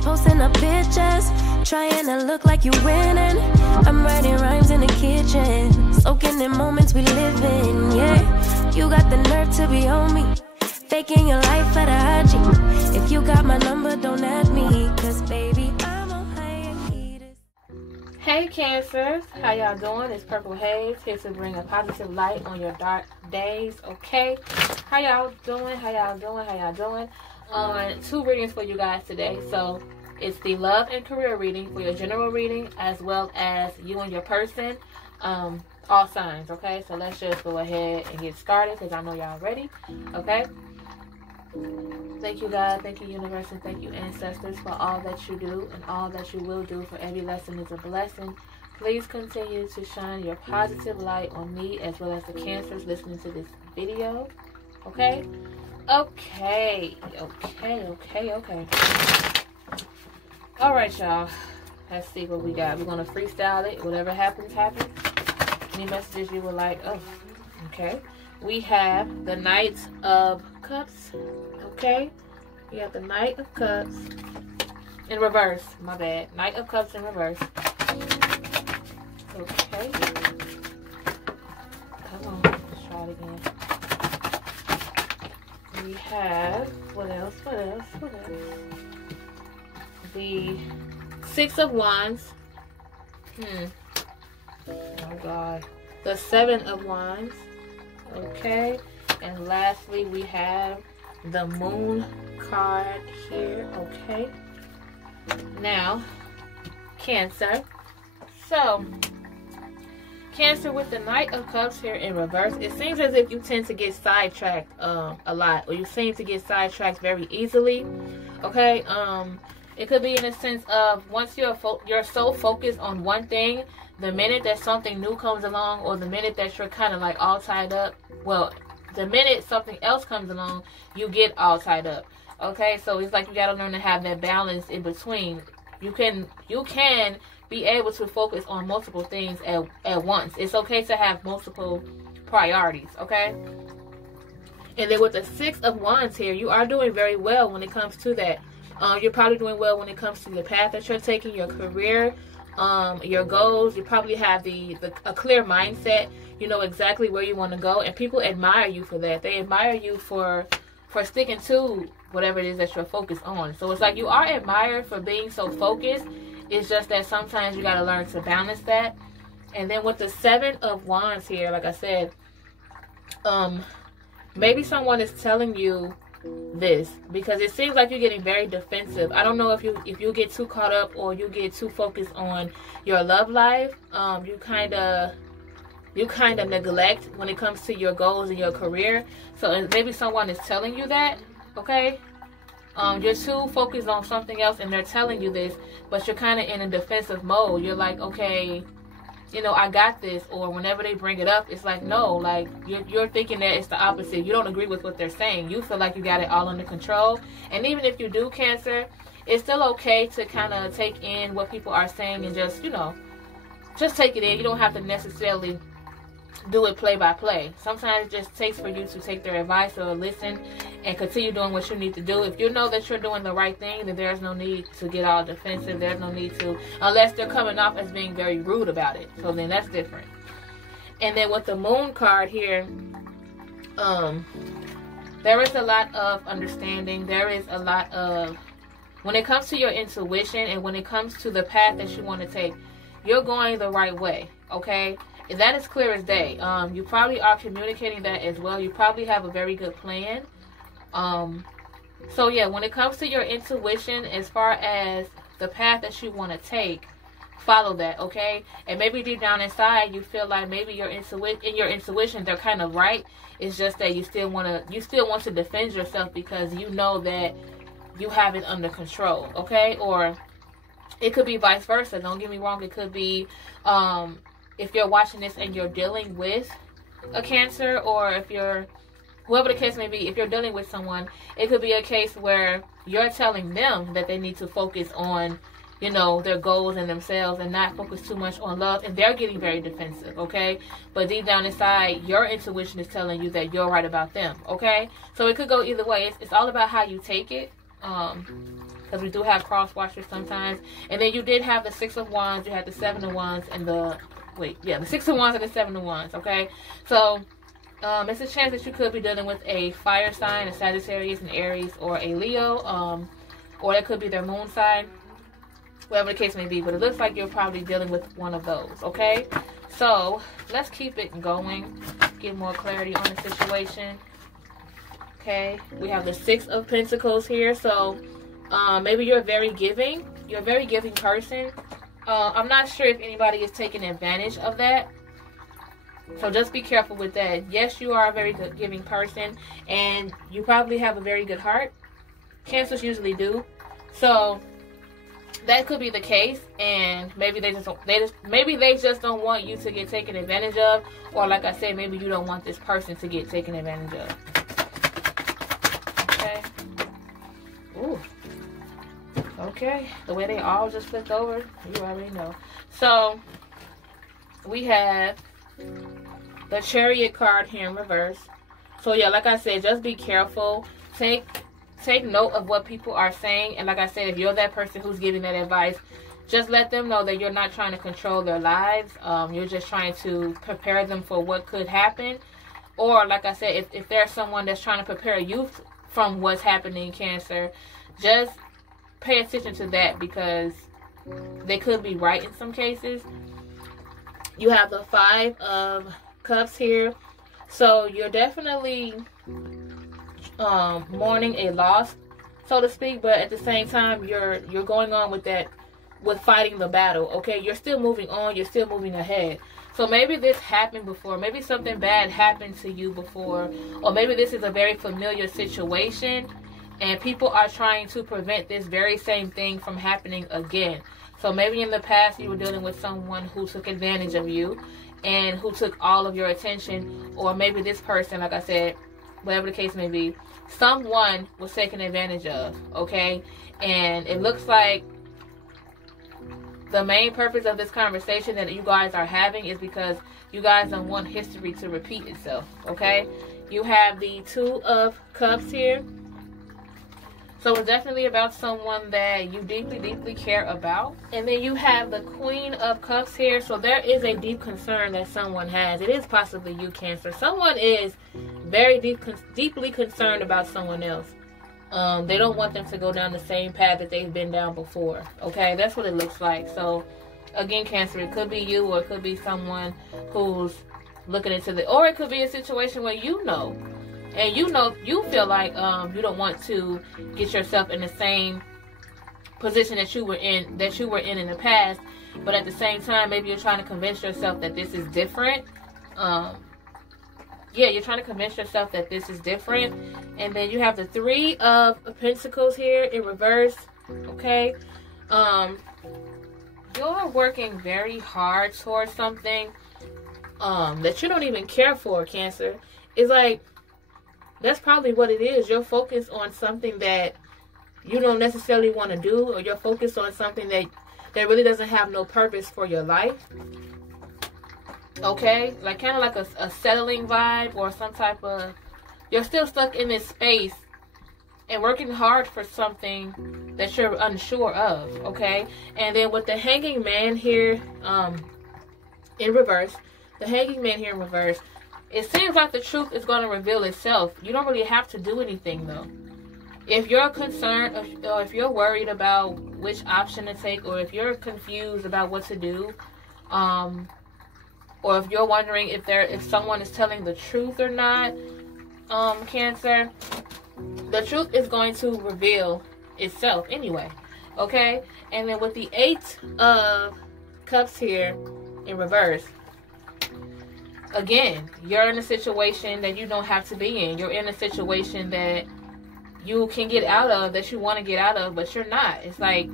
posting up pictures, trying to look like you winning. I'm writing rhymes in the kitchen, soaking in moments we live in, yeah. You got the nerve to be on me, faking your life for the IG. If you got my number, don't add me, cause baby, I'm on hiatus. Hey Cancers, how y'all doing? It's Purple Haze, here to bring a positive light on your dark days, okay? How y'all doing? How y'all doing? How y'all doing? Two readings for you guys today. So it's the love and career reading for your general reading, as well as you and your person, all signs, okay? So let's just go ahead and get started, because I know y'all ready, okay? Thank you, God. Thank you, universe, and thank you, ancestors, for all that you do and all that you will do. For every lesson is a blessing. Please continue to shine your positive light on me, as well as the Cancers listening to this video, okay? Okay. All right, y'all. Let's see what we got. We're going to freestyle it. Whatever happens, happens. Any messages you would like? Oh, okay. We have the Knight of Cups. Okay. We have the Knight of Cups in reverse. My bad. Knight of Cups in reverse. Okay. Come on. Let's try it again. We have, what else? The Six of Wands. Oh God. The Seven of Wands. Okay. And lastly, we have the Moon card here. Okay. Now, Cancer. So, Cancer, with the Knight of Cups here in reverse, it seems as if you tend to get sidetracked a lot, or you seem to get sidetracked very easily. Okay. It could be in a sense of once you're so focused on one thing, the minute that something new comes along, or the minute that you're kind of like all tied up, well, the minute something else comes along, you get all tied up. Okay, so it's like you gotta learn to have that balance in between. You can be able to focus on multiple things at once. It's okay to have multiple priorities, okay? And then with the Six of Wands here, you are doing very well when it comes to that. You're probably doing well when it comes to the path that you're taking, your career, your goals. You probably have a clear mindset. You know exactly where you want to go, and people admire you for that. They admire you for sticking to whatever it is that you're focused on. So it's like you are admired for being so focused. It's just that sometimes you got to learn to balance that. And then with the Seven of Wands here, like I said, maybe someone is telling you this, because it seems like you're getting very defensive. I don't know if you get too caught up, or you get too focused on your love life. You kind of neglect when it comes to your goals and your career. So maybe someone is telling you that, okay? You're too focused on something else, and they're telling you this, but you're kind of in a defensive mode. You're like, okay, you know, I got this. Or whenever they bring it up, it's like, no, like you're thinking that it's the opposite. You don't agree with what they're saying. You feel like you got it all under control. And even if you do, Cancer, it's still okay to kind of take in what people are saying and just, you know, just take it in. You don't have to necessarily do it play by play. Sometimes it just takes for you to take their advice or listen and continue doing what you need to do. If you know that you're doing the right thing, then there's no need to get all defensive. There's no need to, unless they're coming off as being very rude about it. So then that's different. And then with the Moon card here, there is a lot of understanding. There is a lot of, when it comes to your intuition and when it comes to the path that you want to take, you're going the right way, okay? That is clear as day. You probably are communicating that as well. You probably have a very good plan. So yeah, when it comes to your intuition, as far as the path that you want to take, follow that, okay? And maybe deep down inside, you feel like maybe your intuition, they're kind of right. It's just that you still want to defend yourself, because you know that you have it under control, okay? Or it could be vice versa. Don't get me wrong. It could be, if you're watching this and you're dealing with a Cancer, or if you're, whoever the case may be, if you're dealing with someone, it could be a case where you're telling them that they need to focus on, you know, their goals and themselves, and not focus too much on love, and they're getting very defensive, okay? But deep down inside, your intuition is telling you that you're right about them, okay? So it could go either way. It's all about how you take it. because we do have cross watchers sometimes. And then you did have the 6 of Wands, you had the 7 of Wands, and the 6 of Wands and the 7 of Wands, okay? So, it's a chance that you could be dealing with a fire sign, a Sagittarius, an Aries, or a Leo, or that could be their moon sign, whatever the case may be. But it looks like you're probably dealing with one of those, okay? So, let's keep it going, get more clarity on the situation. Okay, we have the 6 of Pentacles here. So, maybe you're very giving. You're a very giving person. I'm not sure if anybody is taking advantage of that. So just be careful with that. Yes, you are a very good giving person, and you probably have a very good heart. Cancers usually do. So that could be the case, and maybe they just don't want you to get taken advantage of, or like I said, maybe you don't want this person to get taken advantage of. Okay. Ooh. Okay. The way they all just flipped over, you already know. So we have the Chariot card here in reverse. So yeah, like I said, just be careful. Take note of what people are saying. And like I said, if you're that person who's giving that advice, just let them know that you're not trying to control their lives. You're just trying to prepare them for what could happen. Or like I said, if there's someone that's trying to prepare you from what's happening in Cancer, just pay attention to that, because they could be right in some cases. You have the 5 of Cups here. So you're definitely mourning a loss, so to speak, but at the same time you're going on with that, with fighting the battle, okay? You're still moving on, you're still moving ahead. So maybe this happened before, maybe something bad happened to you before, or maybe this is a very familiar situation and people are trying to prevent this very same thing from happening again. So maybe in the past you were dealing with someone who took advantage of you and who took all of your attention, or maybe this person, like I said, whatever the case may be, someone was taken advantage of, okay? And it looks like the main purpose of this conversation that you guys are having is because you guys don't want history to repeat itself, okay? You have the 2 of Cups here. So it's definitely about someone that you deeply, deeply care about. And then you have the Queen of Cups here. So there is a deep concern that someone has. It is possibly you, Cancer. Someone is very deeply concerned about someone else. They don't want them to go down the same path that they've been down before. Okay, that's what it looks like. So again, Cancer, it could be you, or it could be someone who's looking into the, or it could be a situation where you know, and you feel like you don't want to get yourself in the same position that you were in in the past, but at the same time maybe you're trying to convince yourself that this is different. You're trying to convince yourself that this is different. And then you have the 3 of Pentacles here in reverse. Okay, you're working very hard towards something that you don't even care for, Cancer. It's like, that's probably what it is. You're focused on something that you don't necessarily want to do, or you're focused on something that really doesn't have no purpose for your life. Okay? Like kind of like a settling vibe, or some type of, you're still stuck in this space and working hard for something that you're unsure of. Okay? And then with the Hanging Man here in reverse, it seems like the truth is going to reveal itself. You don't really have to do anything, though. If you're concerned, or if you're worried about which option to take, or if you're confused about what to do, or if you're wondering if someone is telling the truth or not, Cancer, the truth is going to reveal itself anyway. Okay? And then with the 8 of Cups here in reverse, again, you're in a situation that you don't have to be in. You're in a situation that you can get out of, that you want to get out of, but you're not. It's like,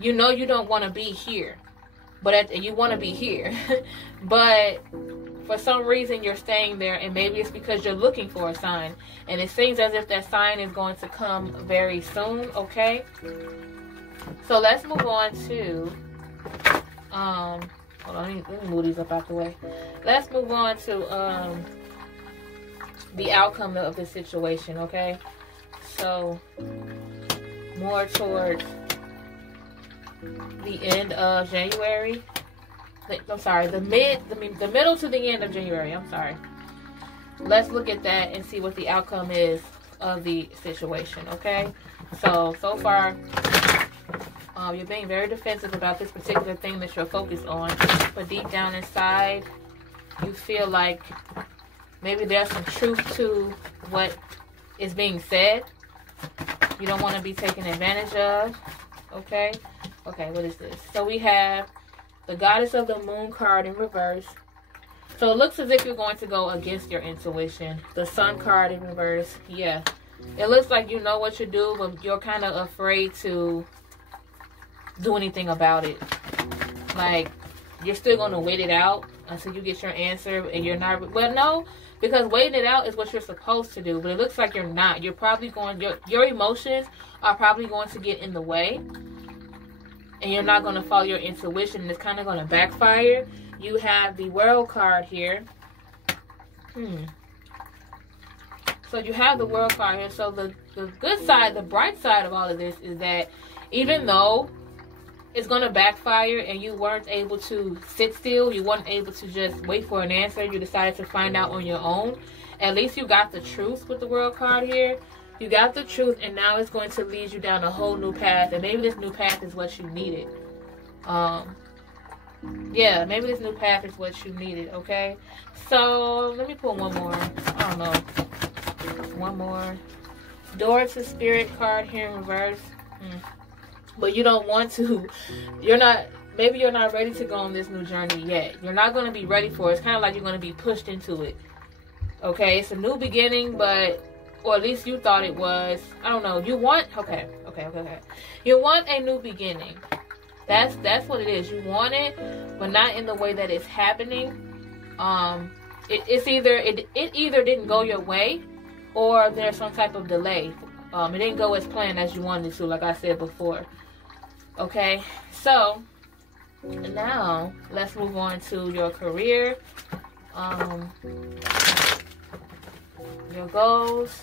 you know you don't want to be here, but you want to be here. But for some reason you're staying there, and maybe it's because you're looking for a sign. And it seems as if that sign is going to come very soon, okay? So let's move on to... hold on, let me move these up out the way. Let's move on to the outcome of the situation, okay? So, more towards the end of January. I'm sorry, the middle to the end of January. I'm sorry. Let's look at that and see what the outcome is of the situation, okay? So far, you're being very defensive about this particular thing that you're focused on, but deep down inside, you feel like maybe there's some truth to what is being said. You don't want to be taken advantage of, okay? Okay, what is this? So we have the Goddess of the Moon card in reverse. So it looks as if you're going to go against your intuition. The Sun card in reverse. Yeah. It looks like you know what you do, but you're kind of afraid to do anything about it. Like, you're still going to wait it out until you get your answer, and you're not... Well, no, because waiting it out is what you're supposed to do, but it looks like you're not. You're probably going... Your emotions are probably going to get in the way, and you're not going to follow your intuition, and it's kind of going to backfire. You have the World card here. So you have the World card here. So the good side, the bright side of all of this is that even though it's going to backfire and you weren't able to sit still, you weren't able to just wait for an answer, you decided to find out on your own, at least you got the truth with the World card here. You got the truth, and now it's going to lead you down a whole new path, and maybe this new path is what you needed. Yeah, maybe this new path is what you needed, okay? So, let me pull one more. I don't know. One more. Door to Spirit card here in reverse. But you don't want to. Maybe you're not ready to go on this new journey yet. You're not going to be ready for it. It's kind of like you're going to be pushed into it. Okay, it's a new beginning, but... Or at least you thought it was. I don't know. You want... Okay. You want a new beginning. That's what it is. You want it, but not in the way that it's happening. It either didn't go your way, or there's some type of delay. It didn't go as planned as you wanted to, like I said before. Okay, so now let's move on to your career, your goals,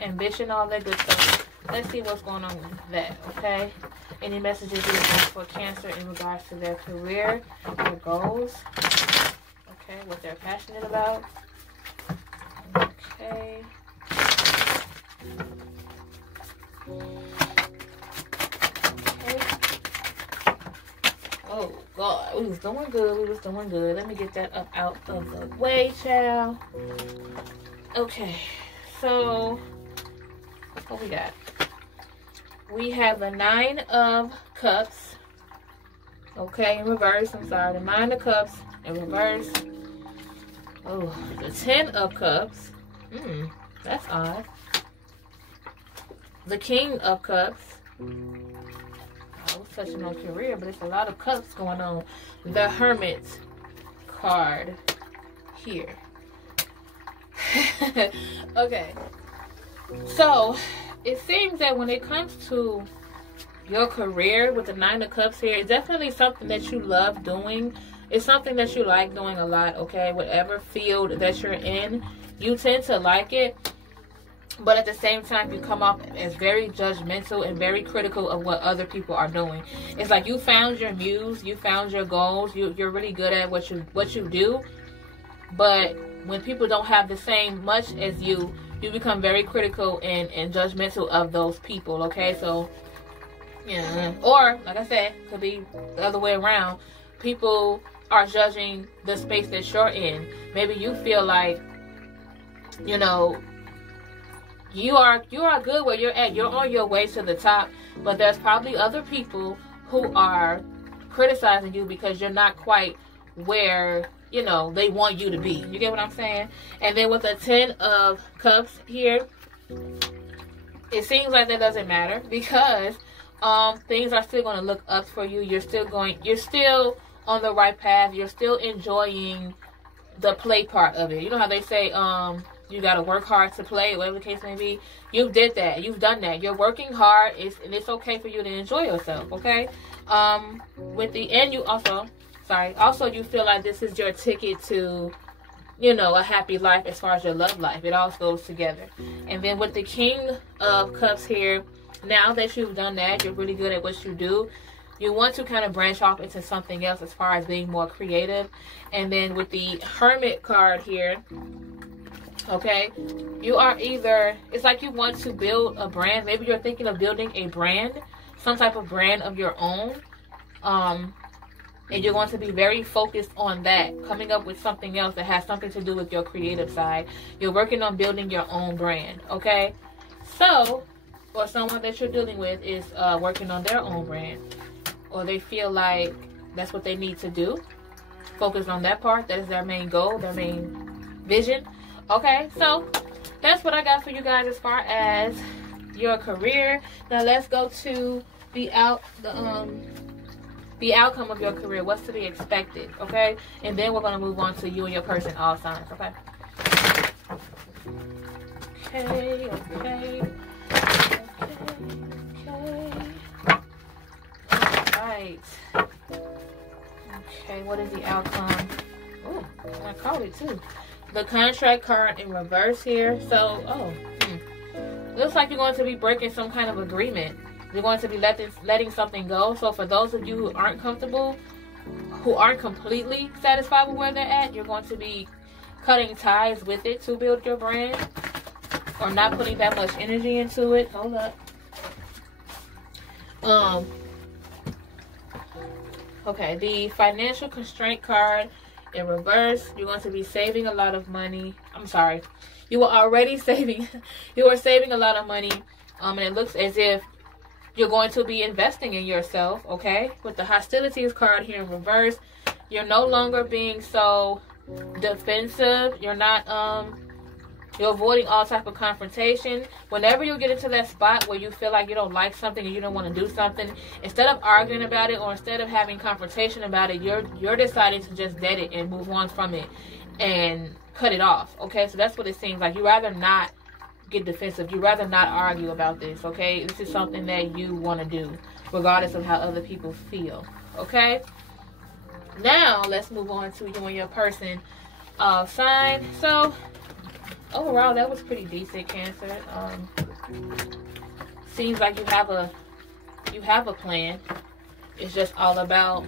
ambition, all that good stuff. Let's see what's going on with that, okay? Any messages you have for Cancer in regards to their career, their goals, okay, what they're passionate about, okay. Oh, God, we was doing good. Let me get that up out of the way, child. Okay, so what we got? We have the Nine of Cups. Okay, in reverse. I'm sorry. The Nine of Cups in reverse. Oh, the 10 of Cups. That's odd. The King of Cups. I was touching on career, but it's a lot of cups going on. The Hermit card here. Okay. So, it seems that when it comes to your career with the Nine of Cups here, it's definitely something that you love doing. It's something that you like doing a lot, okay? Whatever field that you're in, you tend to like it. But at the same time, you come off as very judgmental and very critical of what other people are doing. It's like you found your muse, you found your goals, you're really good at what you do. But when people don't have the same much as you, you become very critical and judgmental of those people, okay? So, yeah. Or, like I said, could be the other way around. People are judging the space that you're in. Maybe you feel like, you know, you are good where you're at. You're on your way to the top. But there's probably other people who are criticizing you because you're not quite where, you know, they want you to be. You get what I'm saying? And then with the 10 of Cups here, it seems like that doesn't matter because things are still going to look up for you. You're still on the right path. You're still enjoying the play part of it. You know how they say you got to work hard to play, whatever the case may be. You did that. You've done that. You're working hard, and it's okay for you to enjoy yourself, okay? With the end, you also you feel like this is your ticket to, you know, a happy life as far as your love life. It all goes together. And then with the King of Cups here, now that you've done that, you're really good at what you do. You want to kind of branch off into something else as far as being more creative. And then with the Hermit card here, okay, you are either, it's like you want to build a brand. Maybe you're thinking of building a brand, some type of brand of your own. And you're going to be very focused on that, coming up with something else that has something to do with your creative side. You're working on building your own brand, okay? So, or someone that you're dealing with is working on their own brand, or they feel like that's what they need to do. Focus on that part. That is their main goal, their main vision. Okay, so that's what I got for you guys as far as your career. Now let's go to the outcome of your career. What's to be expected, okay? And then we're going to move on to you and your person, all signs, okay? Okay. Alright. Okay, what is the outcome? Oh, I caught it too. The contract card in reverse here. So, looks like you're going to be breaking some kind of agreement. You're going to be letting something go. So for those of you who aren't comfortable, who aren't completely satisfied with where they're at, you're going to be cutting ties with it to build your brand, or not putting that much energy into it. Hold up. Okay, the financial constraint card in reverse. You're going to be saving a lot of money. I'm sorry. You are already saving. You are saving a lot of money. And it looks as if you're going to be investing in yourself, okay? With the hostilities card here in reverse, you're no longer being so defensive. You're not, you're avoiding all type of confrontation. Whenever you get into that spot where you feel like you don't like something and you don't want to do something, instead of arguing about it or instead of having confrontation about it, you're deciding to just dead it and move on from it and cut it off, okay? So that's what it seems like. You rather not get defensive. You rather not argue about this, okay? This is something that you want to do regardless of how other people feel, okay? Now let's move on to you and your person sign. So overall, that was pretty decent, Cancer. Seems like you have a plan. It's just all about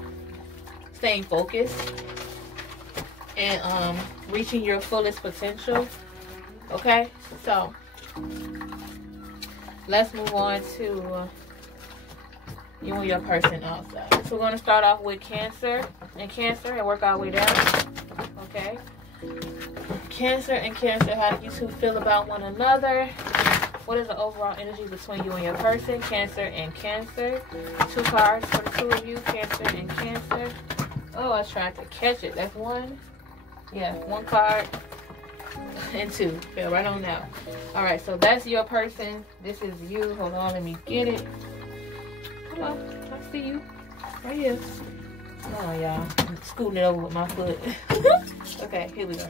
staying focused and reaching your fullest potential, okay? So let's move on to you and your person outside. So we're going to start off with Cancer and work our way down, okay? Cancer and Cancer, how do you two feel about one another? What is the overall energy between you and your person? Cancer and Cancer. 2 cards for the 2 of you, Cancer and Cancer. Oh, I tried to catch it. That's 1. Yeah, 1 card and 2. Fell right on out. Alright, so that's your person. This is you. Hold on, let me get it. Come on, I see you. Right here. Oh, y'all. I'm scooting it over with my foot. Okay, here we go.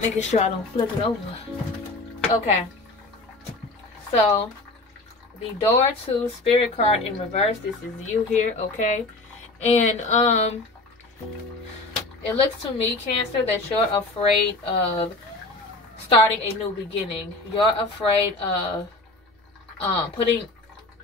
Making sure I don't flip it over. Okay. So, the Door to Spirit card in reverse. This is you here, okay? And, it looks to me, Cancer, that you're afraid of starting a new beginning. You're afraid of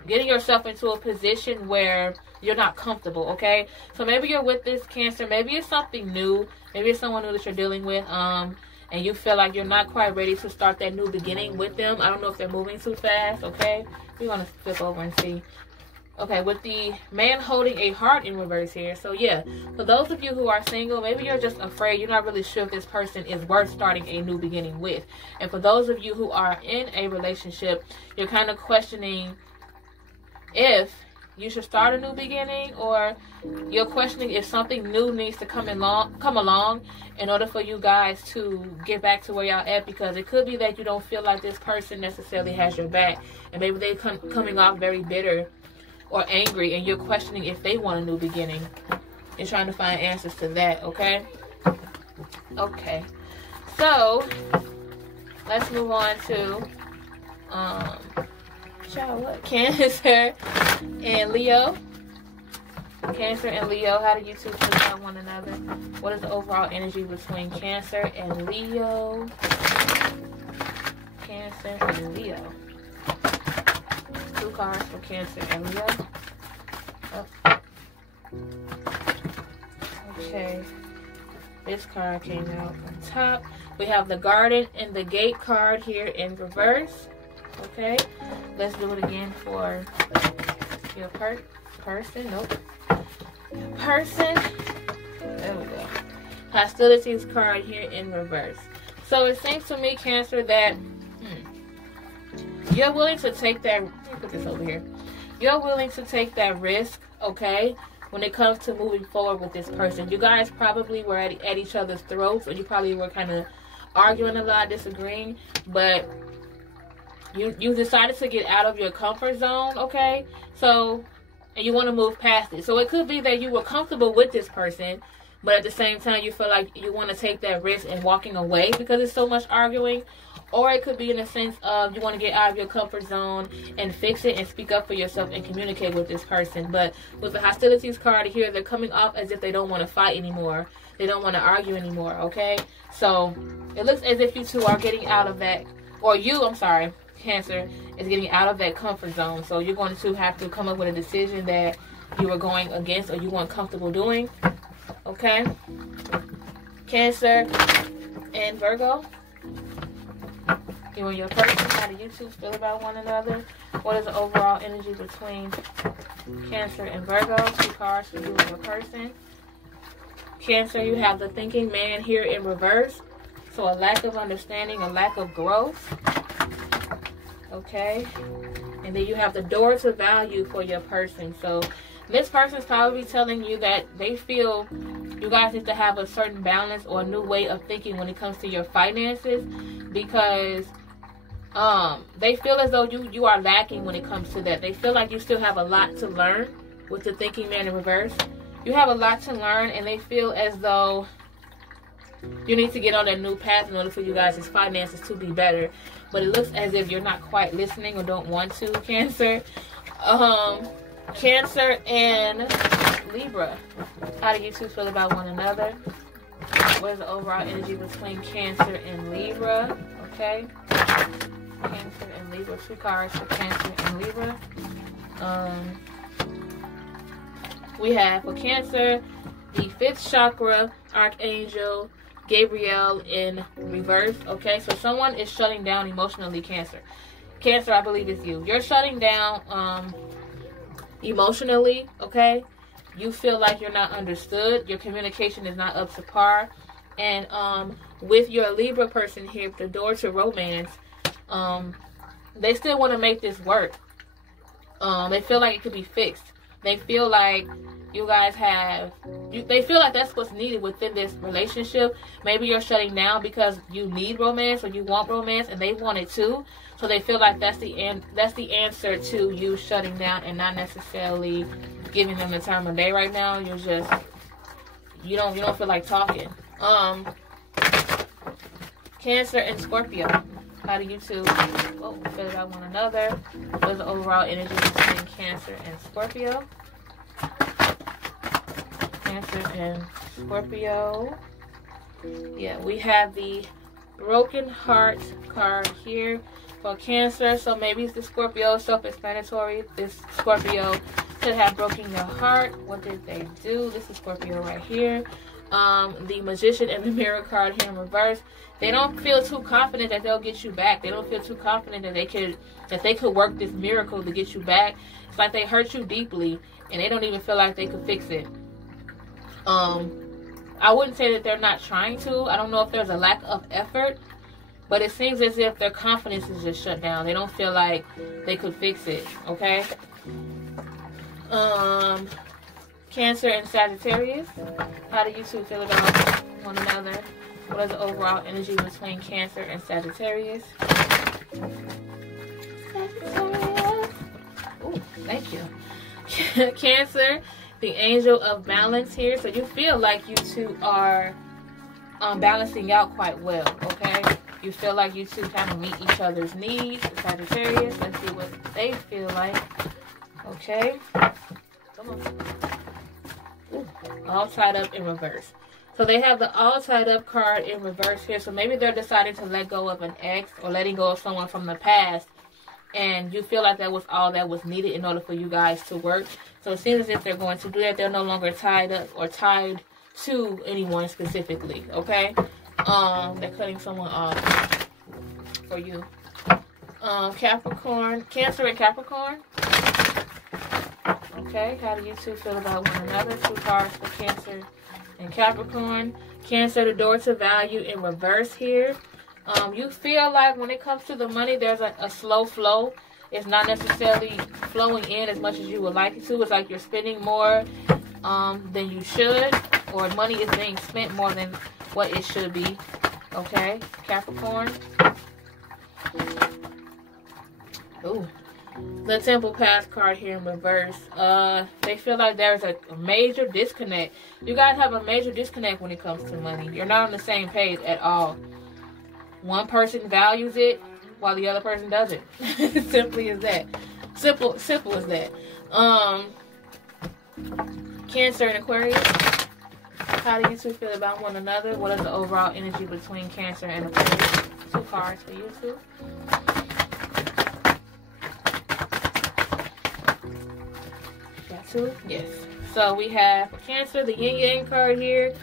getting yourself into a position where you're not comfortable, okay? So maybe you're with this Cancer. Maybe it's something new. Maybe it's someone new that you're dealing with. And you feel like you're not quite ready to start that new beginning with them. I don't know if they're moving too fast, okay? We're going to flip over and see. Okay, with the Man holding a heart in reverse here. So, yeah, for those of you who are single, maybe you're just afraid. You're not really sure if this person is worth starting a new beginning with. And for those of you who are in a relationship, you're kind of questioning if you should start a new beginning, or you're questioning if something new needs to come along in order for you guys to get back to where y'all at, because it could be that you don't feel like this person necessarily has your back, and maybe they're coming off very bitter or angry, and you're questioning if they want a new beginning and trying to find answers to that, okay? Okay. So, let's move on to Cancer and Leo. Cancer and Leo, how do you two feel about one another? What is the overall energy between Cancer and Leo? Cancer and Leo. 2 cards for Cancer and Leo. Oh. Okay. This card came out on top. We have the Garden and the Gate card here in reverse. Okay. Let's do it again for your person. Nope. Person. There we go. Hostilities card here in reverse. So it seems to me, Cancer, that you're willing to take that. Let me put this over here. You're willing to take that risk, okay, when it comes to moving forward with this person. You guys probably were at each other's throats, or you probably were kind of arguing a lot, disagreeing, but you decided to get out of your comfort zone, okay? So, and you want to move past it. So it could be that you were comfortable with this person, but at the same time you feel like you want to take that risk and walking away because it's so much arguing. Or it could be in a sense of you want to get out of your comfort zone and fix it and speak up for yourself and communicate with this person. But with the hostilities card here, they're coming off as if they don't want to fight anymore. They don't want to argue anymore, okay? So it looks as if you two are getting out of that, or you, I'm sorry, Cancer, is getting out of that comfort zone. So you're going to have to come up with a decision that you are going against or you weren't comfortable doing, okay? Cancer and Virgo. You and your person, how do you two feel about one another? What is the overall energy between Cancer and Virgo? 2 cards for you and your person. Cancer, you have the thinking man here in reverse. So a lack of understanding, a lack of growth. Okay. And then you have the door to value for your person. So this person is probably telling you that they feel you guys need to have a certain balance or a new way of thinking when it comes to your finances, because they feel as though you are lacking when it comes to that. They feel like you still have a lot to learn with the thinking man in reverse. You have a lot to learn, and they feel as though you need to get on a new path in order for you guys' finances to be better. But it looks as if you're not quite listening or don't want to, Cancer. Cancer and Libra. How do you two feel about one another? What is the overall energy between Cancer and Libra? Okay. Cancer and Libra. 2 cards for Cancer and Libra. We have for Cancer the 5th chakra Archangel Gabriel in reverse. Okay, so someone is shutting down emotionally, Cancer. Cancer, I believe it's you. You're shutting down emotionally, okay? You feel like you're not understood. Your communication is not up to par. And with your Libra person here, the door to romance, they still want to make this work. They feel like it could be fixed. They feel like you guys have, they feel like that's what's needed within this relationship. Maybe you're shutting down because you need romance or you want romance and they want it too. So they feel like that's the answer to you shutting down and not necessarily giving them the time of day right now. You're just, you don't feel like talking. Cancer and Scorpio. How do you two feel about one another? What is the overall energy between Cancer and Scorpio? Cancer and Scorpio. Yeah, we have the Broken Heart card here for Cancer. So maybe it's the Scorpio, self-explanatory. This Scorpio could have broken your heart. What did they do? This is Scorpio right here. The Magician and the Mirror card here in reverse. They don't feel too confident that they'll get you back. They don't feel too confident that they could work this miracle to get you back. It's like they hurt you deeply and they don't even feel like they could fix it. I wouldn't say that they're not trying to. I don't know if there's a lack of effort, but it seems as if their confidence is just shut down. They don't feel like they could fix it, okay? Cancer and Sagittarius. How do you two feel about one another? What is the overall energy between Cancer and Sagittarius? Sagittarius. Ooh, thank you. Cancer, the Angel of Balance here. So you feel like you two are balancing out quite well, okay? You feel like you two kind of meet each other's needs. Sagittarius, let's see what they feel like. Okay. Come on. Ooh, all tied up in reverse. So they have the all tied up card in reverse here. So maybe they're deciding to let go of an ex or letting go of someone from the past. and you feel like that was all that was needed in order for you guys to work. So it seems as if they're going to do that. They're no longer tied up or tied to anyone specifically, okay? They're cutting someone off for you. Capricorn, Cancer and Capricorn. Okay, how do you two feel about one another? 2 cards for Cancer and Capricorn. Cancer, the door to value in reverse here. You feel like when it comes to the money, there's a slow flow. It's not necessarily flowing in as much as you would like it to. It's like you're spending more than you should, or money is being spent more than what it should be. Okay, Capricorn. Ooh. The Temple Pass card here in reverse. They feel like there's a major disconnect. You guys have a major disconnect when it comes to money. You're not on the same page at all. One person values it while the other person doesn't. Simply as that. Simple as that. Cancer and Aquarius. How do you two feel about one another? What is the overall energy between Cancer and Aquarius? 2 cards for you two. Got 2? Yes. So we have Cancer, the Yin Yang card here.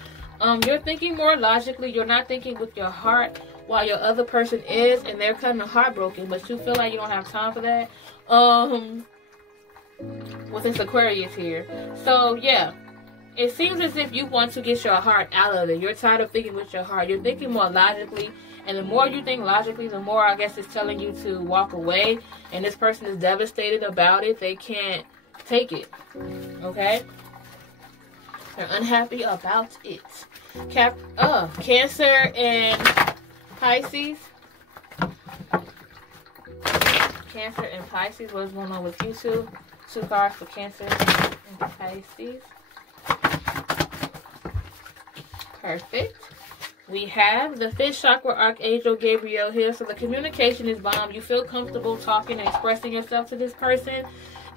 You're thinking more logically. You're not thinking with your heart, while your other person is, and they're kind of heartbroken, but you feel like you don't have time for that. With this Aquarius here. So yeah, it seems as if you want to get your heart out of it. You're tired of thinking with your heart. You're thinking more logically, and the more you think logically, the more I guess it's telling you to walk away, and this person is devastated about it. They can't take it. Okay? They're unhappy about it. Cancer and Pisces. Cancer and Pisces. What's going on with you two? 2 cards for Cancer and Pisces. Perfect. We have the 5th chakra Archangel Gabriel here. So the communication is bomb. You feel comfortable talking and expressing yourself to this person.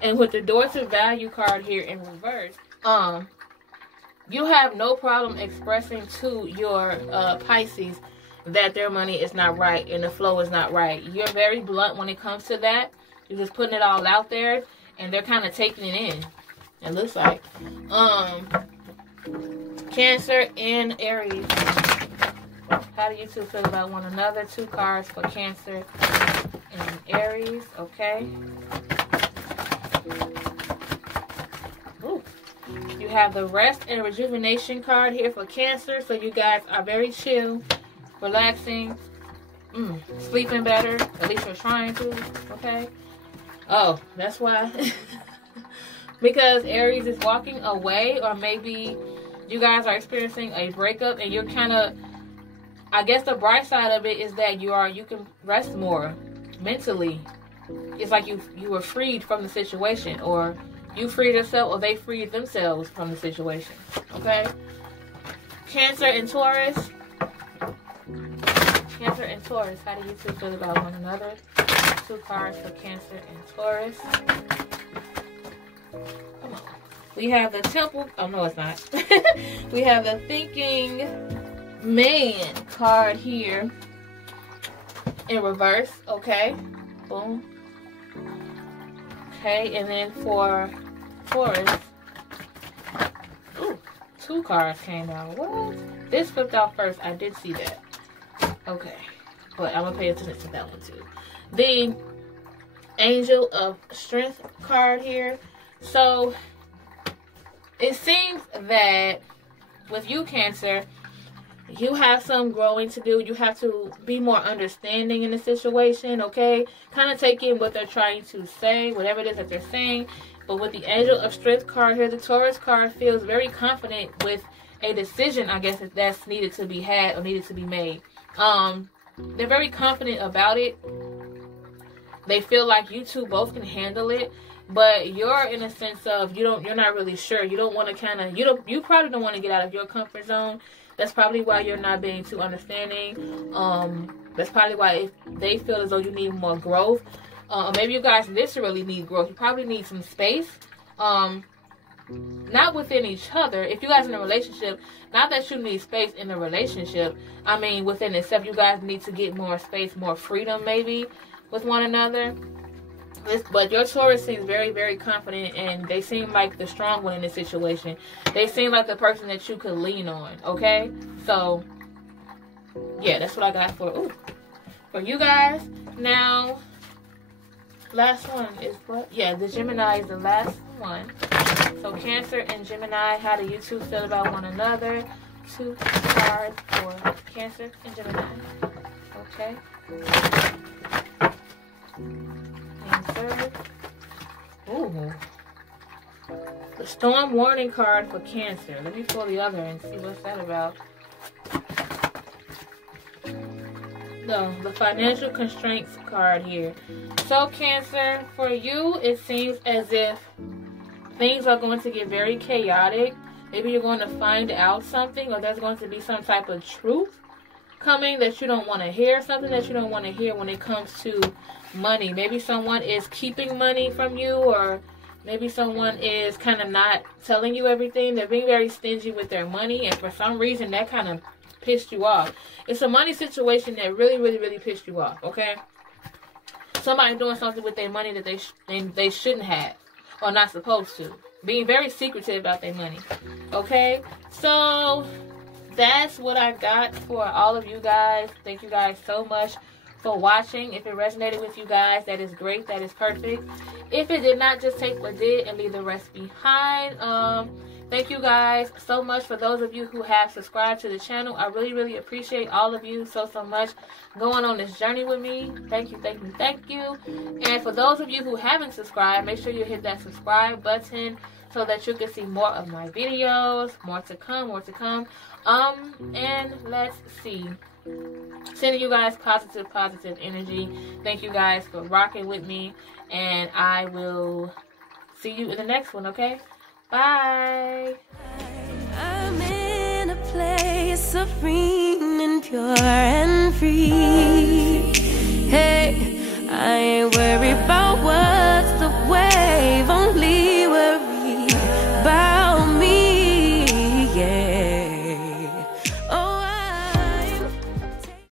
And with the door to value card here in reverse, you have no problem expressing to your Pisces that their money is not right and the flow is not right. You're very blunt when it comes to that. You're just putting it all out there, and they're kind of taking it in. It looks like. Cancer and Aries. How do you two feel about one another? 2 cards for Cancer and Aries. Okay. Ooh. You have the Rest and Rejuvenation card here for Cancer. So you guys are very chill, relaxing, sleeping better. At least you're trying to. Okay. Oh, that's why. Because Aries is walking away, or maybe you guys are experiencing a breakup, and you're kind of, I guess the bright side of it is that you can rest more mentally. It's like you were freed from the situation, or you freed yourself, or they freed themselves from the situation. Okay? Cancer and Taurus. Cancer and Taurus. How do you two feel about one another? 2 cards for Cancer and Taurus. Come on. We have the Temple. Oh, no, it's not. We have the Thinking Man card here in reverse. Okay. Boom. Okay, and then for Taurus, ooh, 2 cards came out. What? This flipped out first. I did see that. Okay, but I'm gonna pay attention to that one too. The Angel of Strength card here. So it seems that with you, Cancer, you have some growing to do. You have to be more understanding in the situation, okay? Kind of take in what they're trying to say, whatever it is that they're saying. But with the Angel of Strength card here, the Taurus card feels very confident with a decision, I guess, that's needed to be had or needed to be made. They're very confident about it. They feel like you two both can handle it. But you're in a sense of you're not really sure. You don't want to you probably don't want to get out of your comfort zone. That's probably why you're not being too understanding. That's probably why if they feel as though you need more growth. Maybe you guys literally need growth. You probably need some space. Not within each other. If you guys are in a relationship, not that you need space in a relationship. I mean, within itself, you guys need to get more space, more freedom maybe with one another. But your Taurus seems very, very confident, and they seem like the strong one in this situation. They seem like the person that you could lean on, okay? So, yeah, that's what I got for you guys. Now, last one is what? Yeah, the Gemini is the last one. So, Cancer and Gemini, how do you two feel about one another? 2 cards for Cancer and Gemini. Okay. Cancer. Ooh. The Storm Warning card for Cancer. Let me pull the other and see what's that about. No, the Financial Constraints card here. So, Cancer, for you, it seems as if things are going to get very chaotic. Maybe you're going to find out something, or there's going to be some type of truth coming that you don't want to hear, something that you don't want to hear when it comes to money. Maybe someone is keeping money from you, or maybe someone is kind of not telling you everything. They're being very stingy with their money, and for some reason that kind of pissed you off. It's a money situation that really, really, really pissed you off, okay? Somebody doing something with their money that they shouldn't have, or not supposed to. Being very secretive about their money, okay? So that's what I got for all of you guys. Thank you guys so much for watching. If it resonated with you guys, that is great. That is perfect. If it did not, just take what did and leave the rest behind. Thank you guys so much for those of you who have subscribed to the channel. I really, really appreciate all of you so much going on this journey with me. Thank you, thank you, thank you. And for those of you who haven't subscribed, make sure you hit that subscribe button so that you can see more of my videos. More to come, more to come. And let's see. Sending you guys positive energy. Thank you guys for rocking with me. And I will see you in the next one, okay? Bye. I'm in a place serene and pure and free. Hey, I ain't worried about